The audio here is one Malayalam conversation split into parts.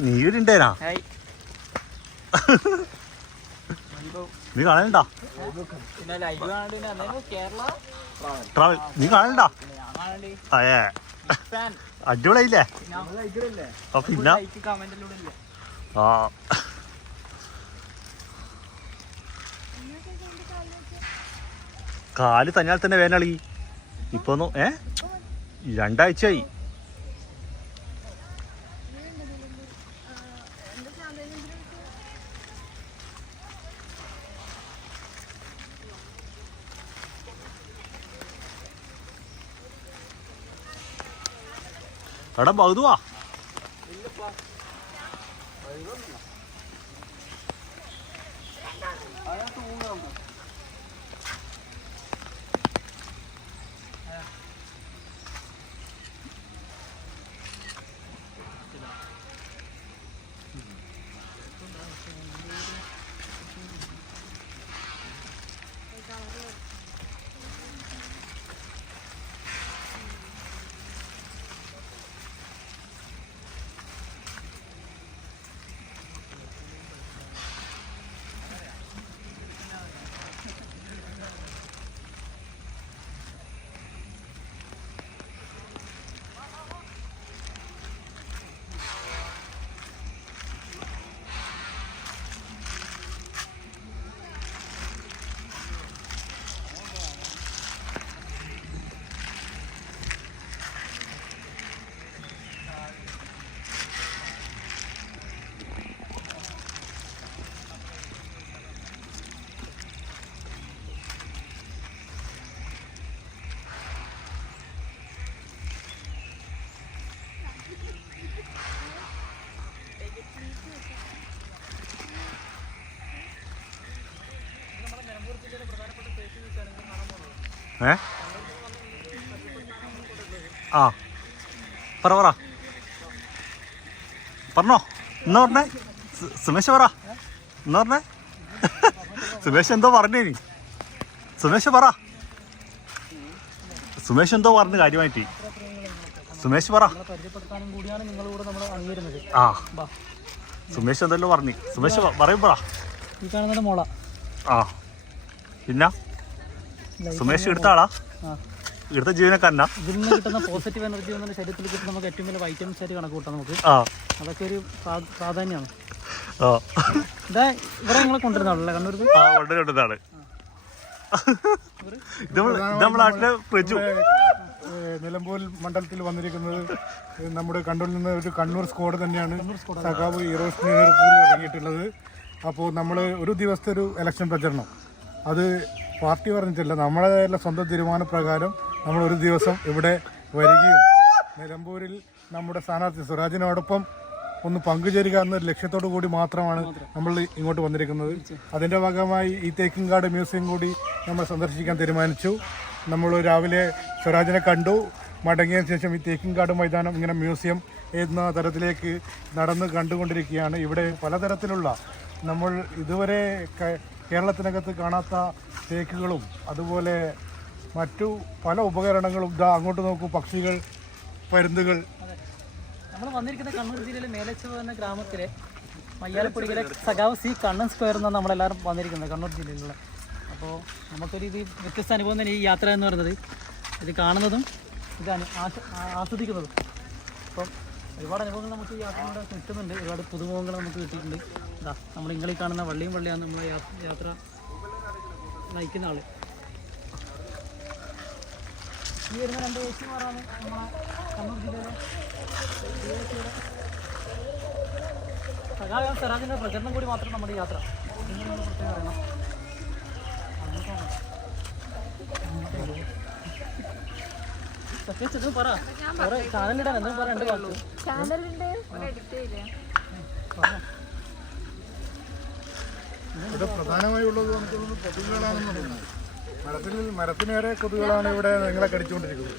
നീ നീ കാണണ്ട പിന്നെ ലൈവ് കാണാണ്ട് എന്തായാലും കേരള. ട്രാവൽ നീ കാണണ്ട അയേ അടിപൊളിയില്ലേ പിന്നെ ആ കാൽ തന്നാൽ തന്നെ വേനളി. ഇപ്പൊന്നു ഏ? രണ്ടാഴ്ചയായി. എടാ ബൗതുവാ ഏ? ആ. പറ പറ. പറഞ്ഞോ. എന്നാ പറഞ്ഞേ? സുമേഷ് പറ. എന്നാ പറഞ്ഞേ? സുമേഷ് എന്തോ പറഞ്ഞേ നീ സുമേഷ് പറ. സുമേഷ് എന്തോ പറഞ്ഞു കാര്യമായിട്ട്. സുമേഷ് പറ. ആ. സുമേഷ് എന്തല്ലോ പറഞ്ഞു. സുമേഷ് പറയുമ്പോഴാ പറയും പറ. ആ. പിന്നെ? സുമേഷ് എടുത്ത ആളാ? ഇവിടുത്തെ എടുത്ത ജീവനക്കാരനാ കിട്ടുന്ന പോസിറ്റീവ് എനർജി നമ്മുടെ ശരീരത്തിൽ കിട്ടുന്ന നമുക്ക് ഏറ്റവും വലിയ വൈറ്റമിൻസ് ആയിട്ട് കണക്ക് കൂട്ടാം നമുക്ക്. അതൊക്കെ ഒരു പ്രാ- പ്രാധാന്യമാണ്. ഇതാ ഇവിടെ കൊണ്ടുവരുന്നാണല്ലേ നമ്മുടെ നാട്ടിലെ പ്രജു. നിലമ്പൂർ മണ്ഡലത്തിൽ വന്നിരിക്കുന്നത് നമ്മുടെ കണ്ണൂരിൽ നിന്ന് ഒരു കണ്ണൂർ സ്ക്വാഡ് തന്നെയാണ്. സഖാവ് ഈറോസ് നേതൃത്വത്തിൽ ഇറങ്ങിയിട്ടുള്ളത്. അപ്പോൾ നമ്മൾ ഒരു ദിവസത്തെ ഒരു ഇലക്ഷൻ പ്രചരണം. അത് പാർട്ടി പറഞ്ഞിട്ടില്ല. നമ്മളെ സ്വന്തം തീരുമാനപ്രകാരം നമ്മൾ ഒരു ദിവസം ഇവിടെ വരികയും നിലമ്പൂരിൽ നമ്മുടെ സ്ഥാനാർത്ഥി സ്വരാജിനോടൊപ്പം ഒന്ന് പങ്കുചേരുക എന്ന ലക്ഷ്യത്തോടു കൂടി മാത്രമാണ് നമ്മൾ ഇങ്ങോട്ട് വന്നിരിക്കുന്നത്. അതിന്റെ ഭാഗമായി ഈ തേക്കിൻകാട് മ്യൂസിയം കൂടി നമ്മൾ സന്ദർശിക്കാൻ തീരുമാനിച്ചു. നമ്മൾ രാവിലെ സ്വരാജിനെ കണ്ടു. മടങ്ങിയതിനു ശേഷം ഈ തേക്കിൻകാട് മൈതാനം ഇങ്ങനെ മ്യൂസിയം എന്ന തരത്തിലേക്ക് നടന്ന് കണ്ടുകൊണ്ടിരിക്കുകയാണ്. ഇവിടെ പലതരത്തിലുള്ള നമ്മൾ ഇതുവരെ കേരളത്തിനകത്ത് കാണാത്ത തേക്കുകളും അതുപോലെ മറ്റു പല ഉപകരണങ്ങളും ഇതാ അങ്ങോട്ട് നോക്കൂ പക്ഷികൾ പരുന്തുകൾ. നമ്മൾ വന്നിരിക്കുന്ന കണ്ണൂർ ജില്ലയിലെ മേലച്ചുവ എന്ന ഗ്രാമത്തിലെ മയ്യാലപ്പുഴികളെ സഖാവ് സി കണ്ണൻ സ്ക്വയർ എന്നാണ് നമ്മളെല്ലാവരും വന്നിരിക്കുന്നത് കണ്ണൂർ ജില്ലയിലുള്ള. അപ്പോൾ നമുക്കൊരു ഇത് വ്യത്യസ്ത അനുഭവം തന്നെ ഈ യാത്ര എന്ന് പറയുന്നത്. ഇത് കാണുന്നതും ഇത് അനു- ആസ്വ- ആ- ആസ്വദിക്കുന്നതും. അപ്പം ഒരുപാട് അനുഭവങ്ങൾ നമുക്ക് ഈ യാത്രയിലൂടെ കിട്ടുന്നുണ്ട്. ഒരുപാട് പുതുമുഖങ്ങൾ നമുക്ക് കിട്ടിയിട്ടുണ്ട്. ഇതാ നമ്മൾ ഇങ്ങളിൽ കാണുന്ന വള്ളിയും വള്ളിയാണ് നമ്മൾ യാത്ര നയിക്കുന്ന ആൾ. ഈ വരുന്ന രണ്ട് ഏച്ചിമാരാണ് നമ്മളെ കണ്ണൂർ ജില്ലയിലെ സഖാവ് സ്വരാജിന്റെ പ്രചരണം കൂടി മാത്രം നമ്മുടെ യാത്ര. പ്രത്യേകം അറിയണം സത്യം ചെന്ന് പറ. ചാനലിടാൻ എന്തും പറ രണ്ട് വാക്ക്. ചാനലിന്റെ ഇവിടെ പ്രധാനമായി ഉള്ളത് നമുക്ക് തോന്നുന്നു കൊതുകുകളാണെന്ന് തോന്നുന്നു. മരത്തിൽ മരത്തിനേറെ കൊതുകുകളാണ് ഇവിടെ നിങ്ങളെ കടിച്ചുകൊണ്ടിരിക്കുന്നത്.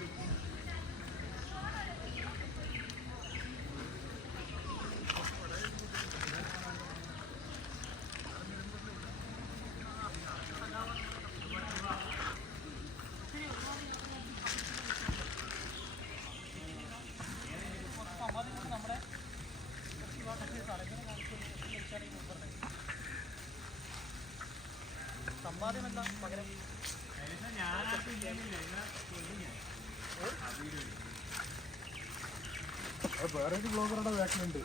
ഒരു ബ്ലോഗറുടെ ബാക്കിലുണ്ട്.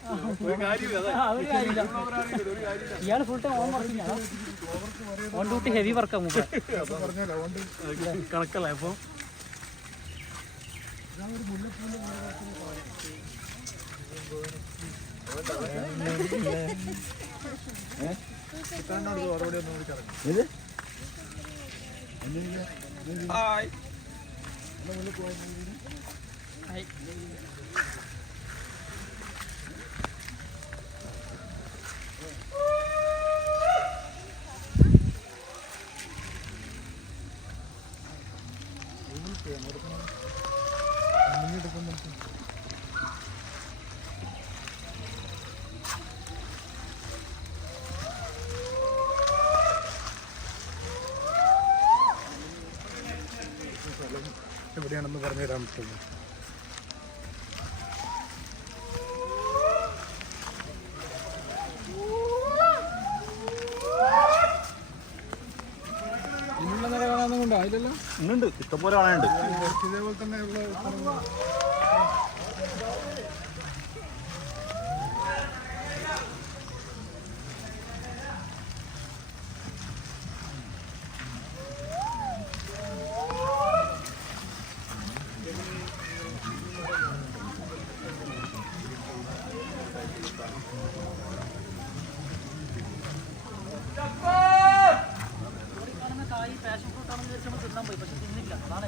ഇയാൾ ഫുൾ ടൈം ഓൺ വർക്കിംഗ് ആണ് ഓൺ ഡ്യൂട്ടി ഹെവി വർക്കാ മൂപ്പർ പറഞ്ഞല്ലോ അതുകൊണ്ട് കണക്കല്ല അപ്പോൾ എവിടെയാണെന്ന് പറഞ്ഞുതരാൻ പറ്റുള്ളൂ ഇതിനുള്ള പറഞ്ഞു തരാൻ അതിലല്ലോ ഇന്നുണ്ട്. ഇഷ്ടംപോലെ കാണാനുണ്ട്. ഇതേപോലെ തന്നെ പോയി പക്ഷെ തിന്നില്ല അതാണ്